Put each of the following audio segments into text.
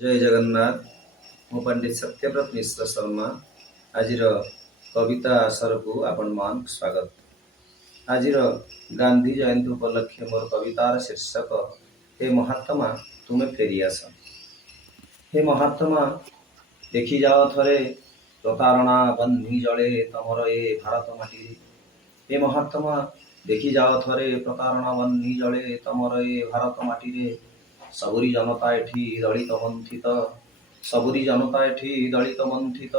जय जगन्नाथ। मु पंडित सत्यव्रत मिश्र शर्मा आज कविता आसर को आपण मान स्वागत। आज गांधी जयंती उपलक्षे मोर कवितार शीर्षक हे महात्मा तुम्हें फेरी आस। हे महात्मा देखी जाओ थरे प्रतारणा बन्ही जले तमर ए भारत माटी। हे महात्मा देखी जाओ थरे प्रतारणा बन्ही जले तमर ए भारत माटी रे। सबुरी जनता एठी दलित मंथित, सबुरी जनता एठी दलित मंथित।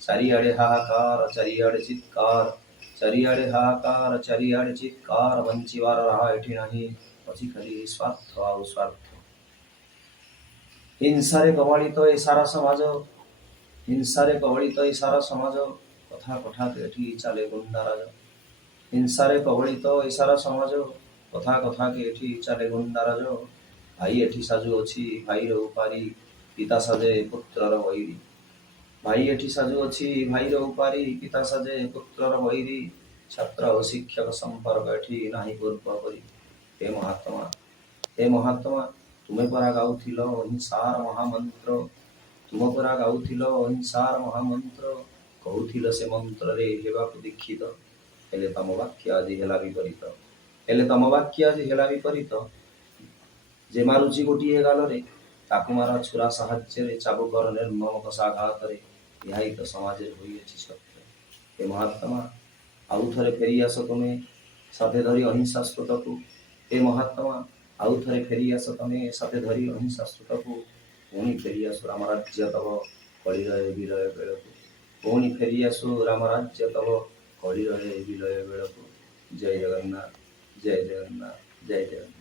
चारिआडे हाहाकार चारिआडे चित्कार, चारिआडे हाहाकार चारिआडे चित्कार। बंचिबार राह एठी नाही, अछि खाली स्वार्थ आउ स्वार्थ। हिंसारे कबलित ए सारा समाज, हिंसारे कबलित ए सारा समाज। कथा कथा एठी चाले गुंडाराज। हिंसारे कबलित ए सारा समाज, कथा कथा के एठी चाले गुंडाराज। भाई एठी साजु अछि भाईर उपारी, पिता साजे पुत्रर वैरी। भाई एठी साजु अछि भाईर उपारी, पिता साजे पुत्रर वैरी। छात्र और शिक्षक संपर्क एठी नाही पूर्व परी। हे महात्मा, हे महात्मा तुमे परा गाउथिलो हिंसार महामंत्र, तुम परा गाउथिलो हिंसार महामंत्र। कहूथिलो से मंत्र रे हेबाकु दीक्षित, हेले तम वाक्य आज हेला विपरीत। हेले तम वाक्य आज हेला विपरीत। जे मारुची गोटे गाल ताकू मार छुरा साहाଯ୍य चाबुकर निर्मम कषाघात। यही तो समाज सत्य। हे महात्मा आउ थे फेरी आस तुमे साथे धरी अहिंसा स्फुट को। हे महात्मा आउ थे फेरी आस तुमे साथे धरी अहिंसा स्फुट को। पुणी फेरी आसु राम राज्य तब कली रहे विलय बेल को। पुणी फेरी आसु राम राज्य तब कली रहे विलय बेल को। जय जगन्नाथ, जय जगन्नाथ, जय जगन्नाथ।